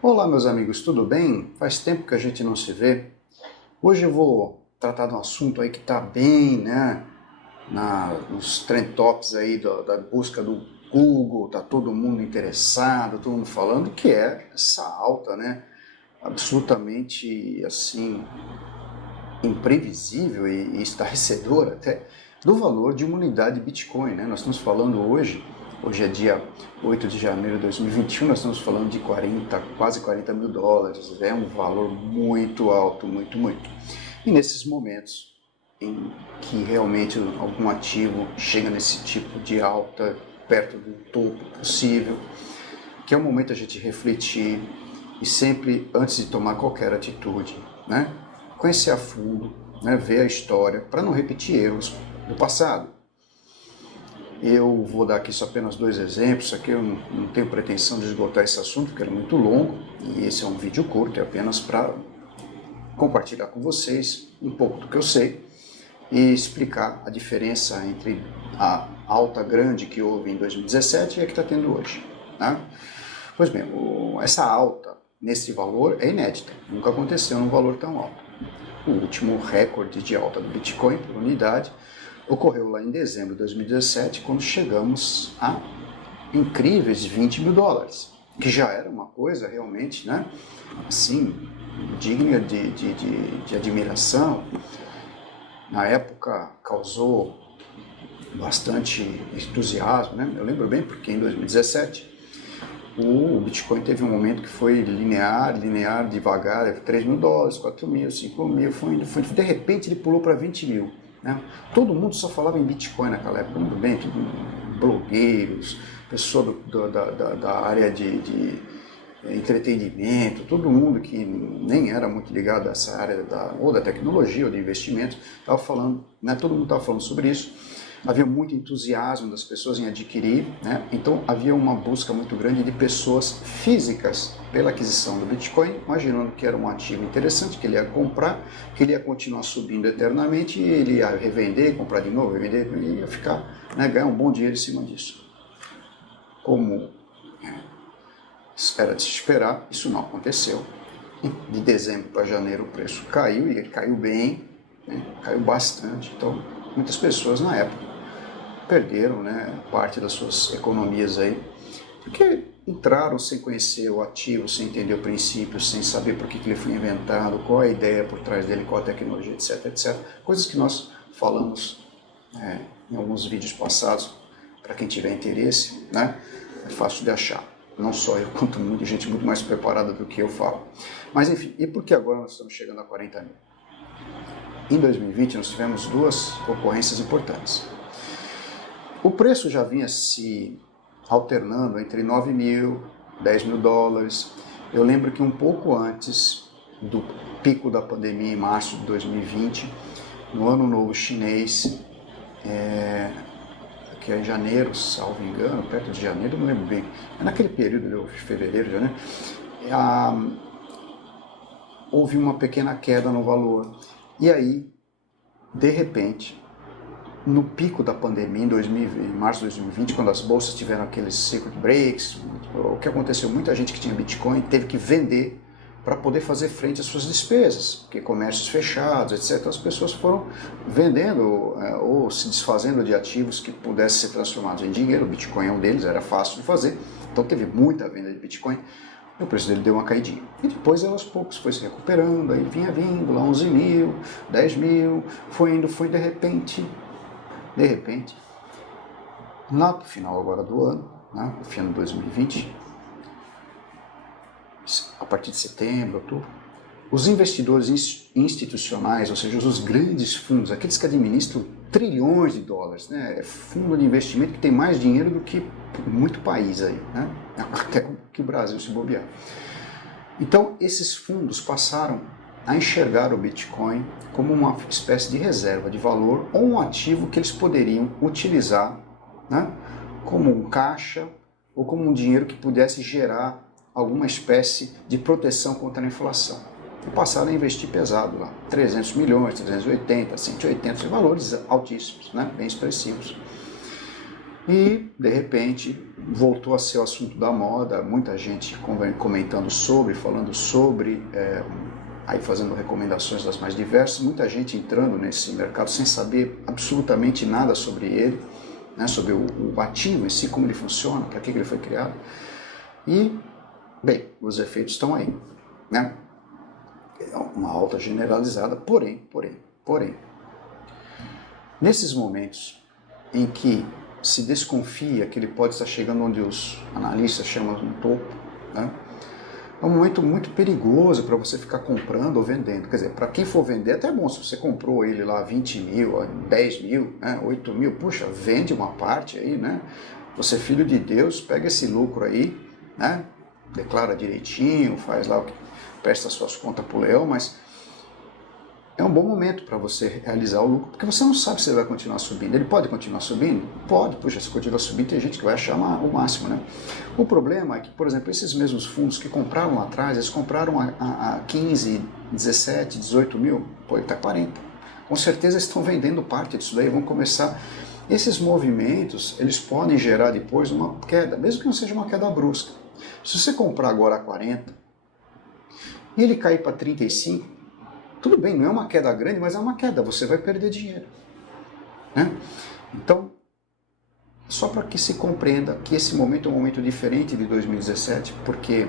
Olá, meus amigos, tudo bem? Faz tempo que a gente não se vê. Hoje eu vou tratar de um assunto aí que está bem, né, nos trend tops aí da busca do Google, tá todo mundo interessado, todo mundo falando, que é essa alta, né, absolutamente, assim, imprevisível e estarrecedora até, do valor de uma unidade de Bitcoin, né? Nós estamos falando hoje é dia 8 de janeiro de 2021, nós estamos falando de quase 40 mil dólares, é um valor muito alto, muito. E nesses momentos em que realmente algum ativo chega nesse tipo de alta, perto do topo possível, que é o momento a gente refletir e sempre, antes de tomar qualquer atitude, né, conhecer a fundo, né, ver a história, para não repetir erros do passado. Eu vou dar aqui só apenas dois exemplos, aqui eu não tenho pretensão de esgotar esse assunto, porque ele é muito longo, e esse é um vídeo curto, é apenas para compartilhar com vocês um pouco do que eu sei e explicar a diferença entre a alta grande que houve em 2017 e a que está tendo hoje. Né? Pois bem, essa alta nesse valor é inédita, nunca aconteceu num valor tão alto. O último recorde de alta do Bitcoin por unidade ocorreu lá em dezembro de 2017, quando chegamos a incríveis 20 mil dólares, que já era uma coisa realmente, né, assim, digna de admiração. Na época causou bastante entusiasmo, né? Eu lembro bem porque em 2017 o Bitcoin teve um momento que foi linear, devagar, 3 mil dólares, 4 mil, 5 mil, de repente ele pulou para 20 mil. Né? Todo mundo só falava em Bitcoin naquela época, muito bem, blogueiros, pessoa da área de entretenimento, todo mundo que nem era muito ligado a essa área ou da tecnologia ou de investimento, estava falando, né? Todo mundo estava falando sobre isso. Havia muito entusiasmo das pessoas em adquirir, né? Então havia uma busca muito grande de pessoas físicas pela aquisição do Bitcoin, imaginando que era um ativo interessante, que ele ia comprar, que ele ia continuar subindo eternamente, e ele ia revender, comprar de novo, revender, e ia ficar, né, ganhar um bom dinheiro em cima disso. Como era de se esperar, isso não aconteceu. De dezembro para janeiro o preço caiu, e ele caiu bem, né? Caiu bastante, então muitas pessoas na época perderam, né, parte das suas economias aí, porque entraram sem conhecer o ativo, sem entender o princípio, sem saber por que ele foi inventado, qual é a ideia por trás dele, qual a tecnologia, etc. Coisas que nós falamos em alguns vídeos passados, para quem tiver interesse, né, é fácil de achar. Não só eu, quanto muita gente muito mais preparada do que eu falo. Mas enfim, e por que agora nós estamos chegando a 40 mil? Em 2020 nós tivemos duas ocorrências importantes. O preço já vinha se alternando entre 9 mil, 10 mil dólares. Eu lembro que um pouco antes do pico da pandemia, em março de 2020, no ano novo chinês, que é em janeiro, salvo engano, perto de janeiro, não lembro bem, é naquele período de fevereiro, janeiro, houve uma pequena queda no valor. E aí, de repente, no pico da pandemia, em março de 2020, quando as bolsas tiveram aqueles circuit breaks, o que aconteceu? Muita gente que tinha Bitcoin teve que vender para poder fazer frente às suas despesas, porque comércios fechados, etc. As pessoas foram vendendo ou se desfazendo de ativos que pudessem ser transformados em dinheiro. O Bitcoin é um deles, era fácil de fazer, então teve muita venda de Bitcoin. E o preço dele deu uma caidinha. E depois, aos poucos, foi se recuperando, aí vinha vindo lá 11 mil, 10 mil, foi indo, foi de repente, lá para o final agora do ano, né, no final de 2020, a partir de setembro, outubro, os investidores institucionais, ou seja, os grandes fundos, aqueles que administram trilhões de dólares, né, fundo de investimento que tem mais dinheiro do que muito país aí, né, até que o Brasil se bobear. Então, esses fundos passaram a enxergar o Bitcoin como uma espécie de reserva de valor ou um ativo que eles poderiam utilizar, né, como um caixa ou como um dinheiro que pudesse gerar alguma espécie de proteção contra a inflação. E passaram a investir pesado lá, 300 milhões, 380, 180, valores altíssimos, né, bem expressivos. E, de repente, voltou a ser o assunto da moda, muita gente comentando sobre, falando sobre, aí fazendo recomendações das mais diversas, muita gente entrando nesse mercado sem saber absolutamente nada sobre ele, né, sobre o ativo em si, como ele funciona, para que ele foi criado. E, bem, os efeitos estão aí, né? É uma alta generalizada, porém, nesses momentos em que se desconfia que ele pode estar chegando onde os analistas chamam de um topo, né? É um momento muito perigoso para você ficar comprando ou vendendo. Quer dizer, para quem for vender, até é bom se você comprou ele lá 20 mil, 10 mil, né, 8 mil, puxa, vende uma parte aí, né? Você é filho de Deus, pega esse lucro aí, né? Declara direitinho, faz lá o que presta suas contas para o leão, mas é um bom momento para você realizar o lucro, porque você não sabe se ele vai continuar subindo. Ele pode continuar subindo? Pode, puxa, se continuar subindo tem gente que vai achar o máximo, né? O problema é que, por exemplo, esses mesmos fundos que compraram lá atrás, eles compraram a 15, 17, 18 mil, pô, ele está 40. Com certeza estão vendendo parte disso daí, vão começar... Esses movimentos, eles podem gerar depois uma queda, mesmo que não seja uma queda brusca. Se você comprar agora a 40 e ele cair para 35, tudo bem, não é uma queda grande, mas é uma queda, você vai perder dinheiro, né? Então, só para que se compreenda que esse momento é um momento diferente de 2017, porque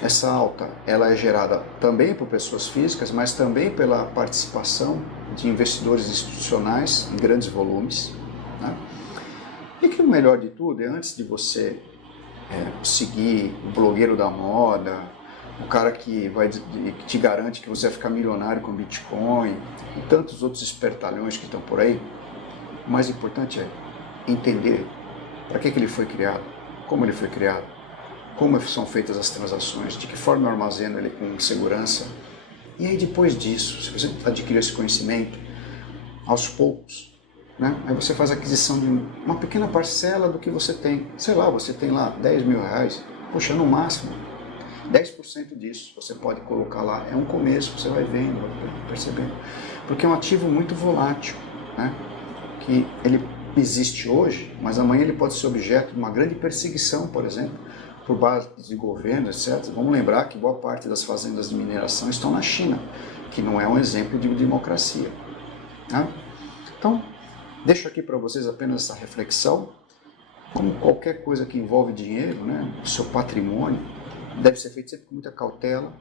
essa alta ela é gerada também por pessoas físicas, mas também pela participação de investidores institucionais em grandes volumes, né? E que o melhor de tudo é, antes de você seguir o blogueiro da moda, o cara que te garante que você vai ficar milionário com Bitcoin e tantos outros espertalhões que estão por aí, o mais importante é entender para que ele foi criado, como ele foi criado, como são feitas as transações, de que forma eu armazeno ele com segurança. E aí depois disso, se você adquirir esse conhecimento, aos poucos, né, aí você faz a aquisição de uma pequena parcela do que você tem. Sei lá, você tem lá 10 mil reais, poxa, no máximo 10% disso você pode colocar lá, é um começo, você vai vendo, vai percebendo. Porque é um ativo muito volátil, né? Que ele existe hoje, mas amanhã ele pode ser objeto de uma grande perseguição, por exemplo, por base de governo, etc. Vamos lembrar que boa parte das fazendas de mineração estão na China, que não é um exemplo de democracia, né? Então, deixo aqui para vocês apenas essa reflexão. Como qualquer coisa que envolve dinheiro, né, o seu patrimônio, deve ser feito sempre com muita cautela.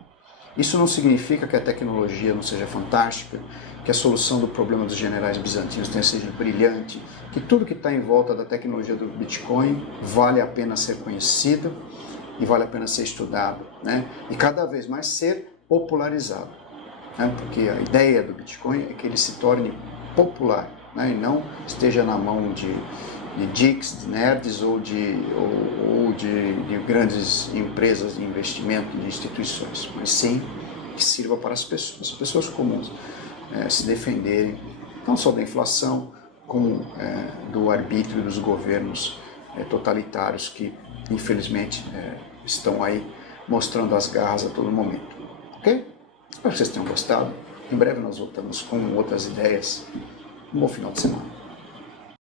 Isso não significa que a tecnologia não seja fantástica, que a solução do problema dos generais bizantinos seja brilhante, que tudo que está em volta da tecnologia do Bitcoin vale a pena ser conhecido e vale a pena ser estudado, né? E cada vez mais ser popularizado, né? Porque a ideia do Bitcoin é que ele se torne popular, né? E não esteja na mão de geeks, de nerds ou de grandes empresas de investimento, de instituições, mas sim que sirva para as pessoas comuns se defenderem, não só da inflação, como do arbítrio dos governos totalitários que, infelizmente, estão aí mostrando as garras a todo momento. Ok? Espero que vocês tenham gostado. Em breve nós voltamos com outras ideias. Um bom final de semana.